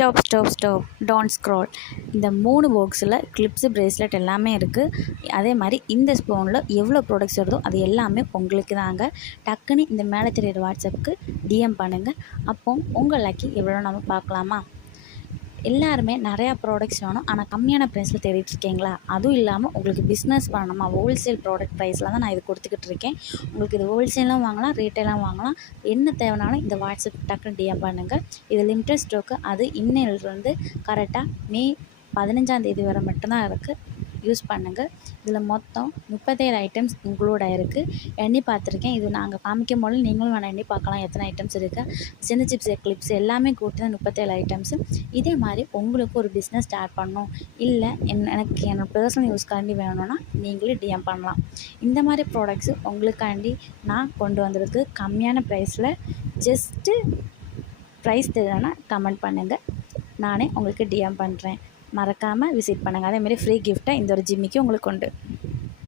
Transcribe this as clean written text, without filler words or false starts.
Stop don't scroll. இந்த 3 பாக்ஸில் clips bracelet எல்லாமே இருக்குது. அதே மாதிரி இந்த ஸ்பூனில் எவ்வளோ ப்ராடக்ட்ஸ் வருதோ அது எல்லாமே உங்களுக்கு தாங்க. டக்குன்னு இந்த மேலே தெரியுற வாட்ஸ்அப்புக்கு டிஎம் பண்ணுங்கள். அப்போ உங்கள் லக்கி எவ்வளோ நம்ம பார்க்கலாமா? எல்லாருமே நிறையா ப்ராடக்ட்ஸ் வேணும், ஆனால் கம்மியான ப்ரைஸில் தேடிட்டுருக்கீங்களா? அதுவும் இல்லாமல் உங்களுக்கு பிஸ்னஸ் பண்ணணுமா? ஹோல்சேல் ப்ராடக்ட் ப்ரைஸில் தான் நான் இது கொடுத்துக்கிட்டு இருக்கேன். உங்களுக்கு இது ஹோல்சேலும் வாங்கலாம், ரீட்டைலும் வாங்கலாம். என்ன தேவைனாலும் இந்த வாட்ஸ்அப் டக்குன்னு டிஎம் பண்ணுங்கள். இது லிமிட்டட் ஸ்டாக்கு. அது இன்னிலிருந்து கரெக்டாக மே 15ஆம் தேதி வரை மட்டும்தான் இருக்குது. யூஸ் பண்ணுங்கள். இதில் மொத்தம் 37 ஐட்டம்ஸ் இன்க்ளூட் ஆகிருக்கு. எண்ணி பார்த்துருக்கேன். இது நாங்கள் காமிக்கும் போது நீங்களும் வேணால் எண்ணி பார்க்கலாம் எத்தனை ஐட்டம்ஸ் இருக்குது. சின்ன சிப்ஸ் கிளிப்ஸ் எல்லாமே கூட்டி தான் 37 ஐட்டம்ஸு. இதே மாதிரி உங்களுக்கு ஒரு பிஸ்னஸ் ஸ்டார்ட் பண்ணணும், இல்லை எனக்கு என்னோடய பர்சனல் யூஸ்க்காண்டி வேணும்னா நீங்களே டிஎம் பண்ணலாம். இந்த மாதிரி ப்ராடக்ட்ஸு உங்களுக்காண்டி நான் கொண்டு வந்திருக்கு கம்மியான ப்ரைஸில். ஜஸ்ட்டு ப்ரைஸ் தெரியலன்னா கமெண்ட் பண்ணுங்கள், நானே உங்களுக்கு டிஎம் பண்ணுறேன். மறக்காமல் விசிட் பண்ணுங்கள். அதேமாதிரி ஃப்ரீ கிஃப்ட்டை இந்த ஒரு ஜிம்மிக்கு உங்களுக்கு உண்டு.